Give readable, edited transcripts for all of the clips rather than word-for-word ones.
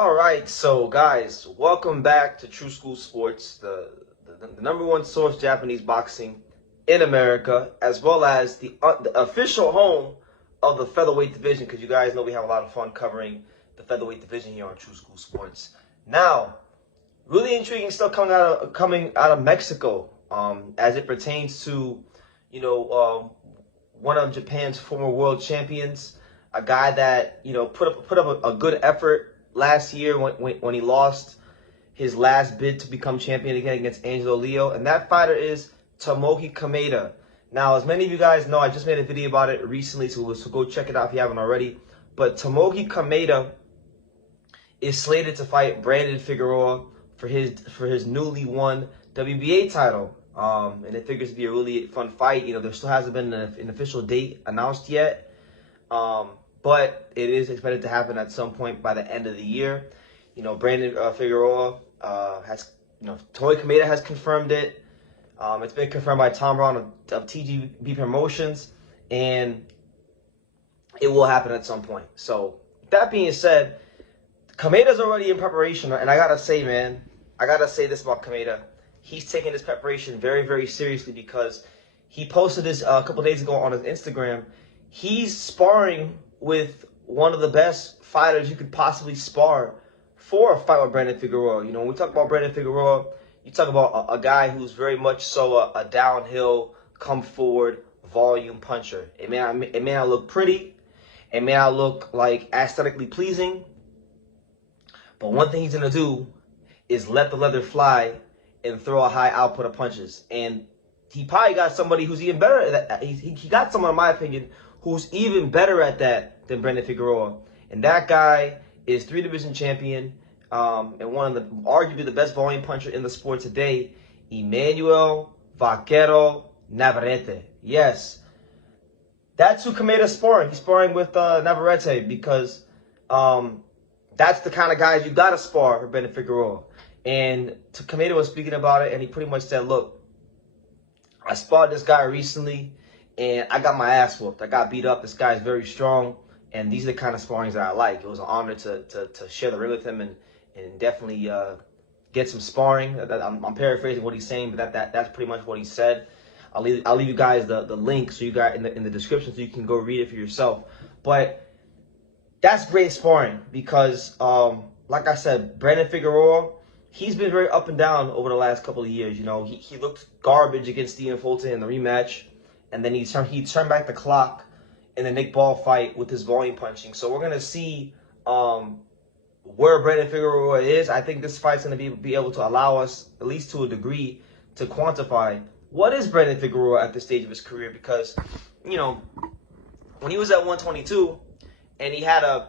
All right, so guys, welcome back to True School Sports, the number one source Japanese boxing in America, as well as the official home of the featherweight division, because you guys know we have a lot of fun covering the featherweight division here on True School Sports. Now, really intriguing stuff coming out of Mexico, as it pertains to, one of Japan's former world champions, a guy that put up a good effort last year when he lost his last bid to become champion again against Angelo Leo, and that fighter is Tomoki Kameda. Now, as many of you guys know, I just made a video about it recently, so go check it out if you haven't already. But Tomoki Kameda is slated to fight Brandon Figueroa for his newly won WBA title, and it figures to be a really fun fight. There still hasn't been an official date announced yet. But it is expected to happen at some point by the end of the year. Brandon Figueroa Tomoki Kameda has confirmed it. It's been confirmed by Tom Brown of TGB Promotions, and it will happen at some point. So that being said, Kameda's already in preparation, and I gotta say this about Kameda. He's taking this preparation very, very seriously, because he posted this a couple days ago on his Instagram. He's sparring with one of the best fighters you could possibly spar for a fight with Brandon Figueroa. When we talk about Brandon Figueroa, you talk about a guy who's very much so a downhill, come forward, volume puncher. It may not look pretty, it may not look like aesthetically pleasing, but one thing he's gonna do is let the leather fly and throw a high output of punches. And he probably got somebody who's even better at that. He got someone, in my opinion, who's even better at that than Brandon Figueroa. And that guy is 3-division champion, and one of arguably the best volume puncher in the sport today, Emanuel Navarrete. Yes, that's who Kameda's sparring. He's sparring with Navarrete, because that's the kind of guys you gotta spar for Brandon Figueroa. And Kameda was speaking about it, and he pretty much said, look, I sparred this guy recently, and I got my ass whooped. I got beat up. This guy is very strong, and these are the kind of sparrings that I like. It was an honor to share the ring with him and definitely get some sparring. I'm paraphrasing what he's saying, but that's pretty much what he said. I'll leave you guys the link, so you got in the description, so you can go read it for yourself. But that's great sparring, because like I said, Brandon Figueroa, he's been very up and down over the last couple of years. He looked garbage against Stephen Fulton in the rematch, and then he turned back the clock in the Nick Ball fight with his volume punching. So we're gonna see where Brandon Figueroa is. I think this fight's gonna be able to allow us, at least to a degree, to quantify what is Brandon Figueroa at this stage of his career. Because when he was at 122 and he had a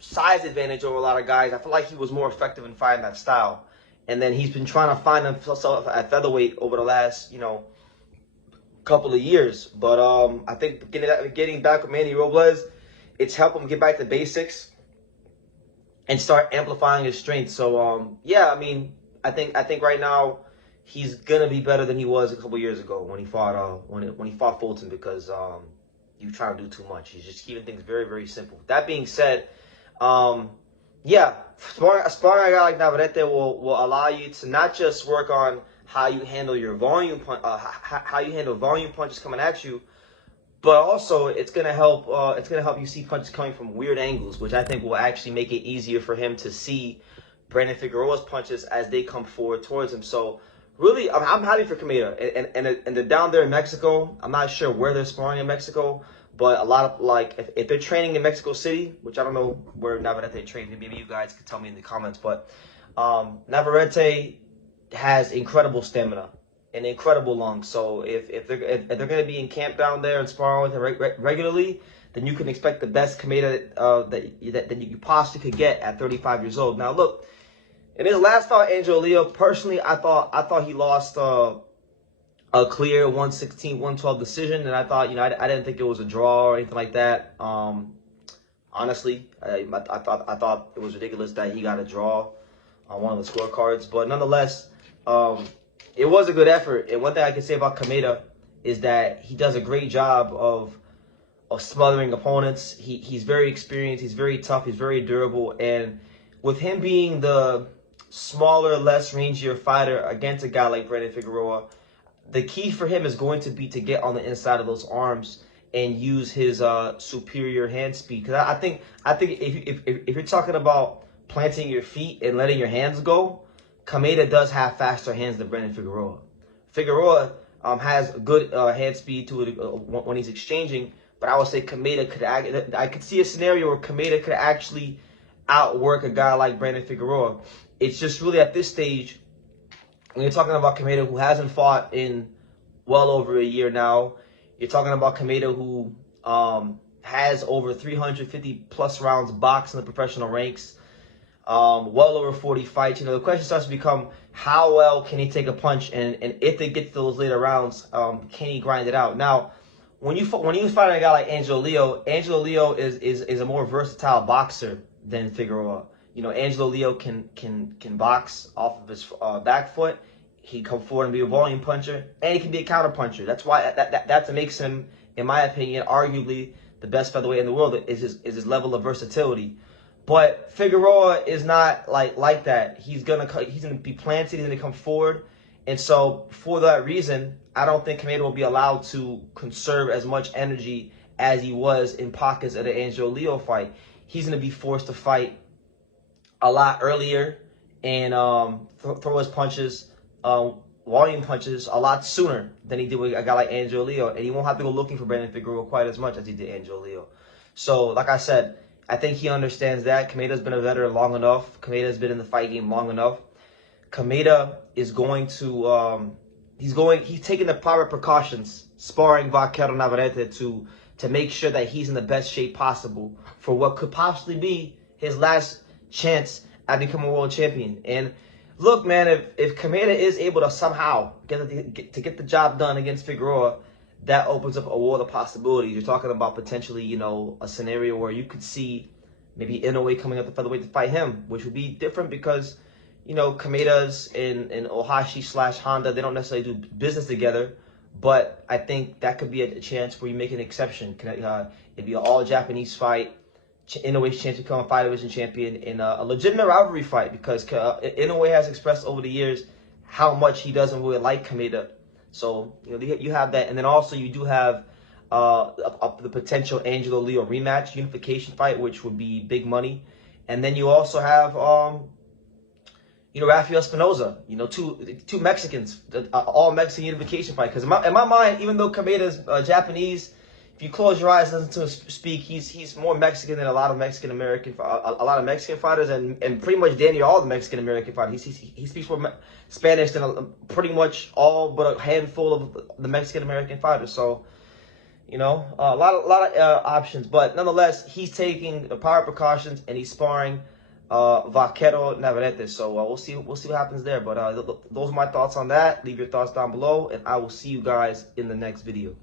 size advantage over a lot of guys, I feel like he was more effective in fighting that style. And then he's been trying to find himself at featherweight over the last couple of years. But I think getting back with Manny Robles, it's helped him get back to basics and start amplifying his strength. So yeah, I think right now he's gonna be better than he was a couple years ago when he fought when he fought Fulton, because you trying to do too much. He's just keeping things very, very simple. That being said, yeah, sparring a guy like Navarrete will allow you to not just work on how you handle your volume volume punches coming at you, but also it's gonna help you see punches coming from weird angles, which I think will actually make it easier for him to see Brandon Figueroa's punches as they come forward towards him. So really, I'm happy for Kameda, and they're down there in Mexico. I'm not sure where they're sparring in Mexico, but a lot of, if they're training in Mexico City, which I don't know where Navarrete trains, maybe you guys could tell me in the comments, but Navarrete has incredible stamina and incredible lungs. So if they're going to be in camp down there and sparring with him regularly, then you can expect the best Kameda that you possibly could get at 35 years old. Now look, in his last fight, Angelo Leo, personally, I thought he lost a clear 116-112 decision, and I thought, I didn't think it was a draw or anything like that. Honestly, I thought it was ridiculous that he got a draw on one of the scorecards, but nonetheless, it was a good effort. And one thing I can say about Kameda is that he does a great job of smothering opponents. He's very experienced. He's very tough. He's very durable. And with him being the smaller, less rangier fighter against a guy like Brandon Figueroa, the key for him is going to be to get on the inside of those arms and use his superior hand speed. Because I think if you're talking about planting your feet and letting your hands go, Kameda does have faster hands than Brandon Figueroa. Figueroa has good hand speed to it when he's exchanging, but I would say Kameda could. I could see a scenario where Kameda could actually outwork a guy like Brandon Figueroa. It's just really at this stage, when you're talking about Kameda, who hasn't fought in well over a year now, you're talking about Kameda who has over 350 plus rounds boxed in the professional ranks, well over 40 fights. You know, the question starts to become, how well can he take a punch, and if they get to those later rounds, can he grind it out? Now, when you fight a guy like Angelo Leo is a more versatile boxer than Figueroa. You know, Angelo Leo can box off of his back foot. He can come forward and be a volume puncher, and he can be a counter puncher. That's why that makes him, in my opinion, arguably the best featherweight in the world. Is his level of versatility. But Figueroa is not like that. He's gonna be planted. He's gonna come forward, and so for that reason, I don't think Kameda will be allowed to conserve as much energy as he was in pockets of the Angelo Leo fight. He's gonna be forced to fight a lot earlier and throw his punches, volume punches, a lot sooner than he did with a guy like Angelo Leo, and he won't have to go looking for Brandon Figueroa quite as much as he did Angelo Leo. So, like I said, I think he understands that. Kameda's been a veteran long enough. Kameda's been in the fight game long enough. Kameda is going to he's taking the proper precautions, sparring Emanuel Navarrete to make sure that he's in the best shape possible for what could possibly be his last chance at becoming a world champion. And look, man, if Kameda is able to somehow get the job done against Figueroa, that opens up a world of possibilities. You're talking about potentially, you know, a scenario where you could see maybe Inoue coming up to featherweight to fight him, which would be different because, you know, Kameda's and Ohashi / Honda, they don't necessarily do business together. But I think that could be a chance where you make an exception. It'd be an all-Japanese fight. Inoue's chance to become a fight division champion in a legitimate rivalry fight, because Inoue has expressed over the years how much he doesn't really like Kameda. So, you know, you have that. And then also you do have the potential Angelo Leo rematch unification fight, which would be big money. And then you also have, you know, Rafael Espinoza, you know, two Mexicans, all Mexican unification fight. Because in my mind, even though Kameda's Japanese, if you close your eyes and listen to him speak, he's more Mexican than a lot of Mexican fighters, and pretty much Danny, all the Mexican American fighters. He speaks more Spanish than pretty much all but a handful of the Mexican American fighters. So, you know, a lot of options, but nonetheless, he's taking the proper precautions and he's sparring Emanuel Navarrete. So we'll see what happens there. But those are my thoughts on that. Leave your thoughts down below, and I will see you guys in the next video.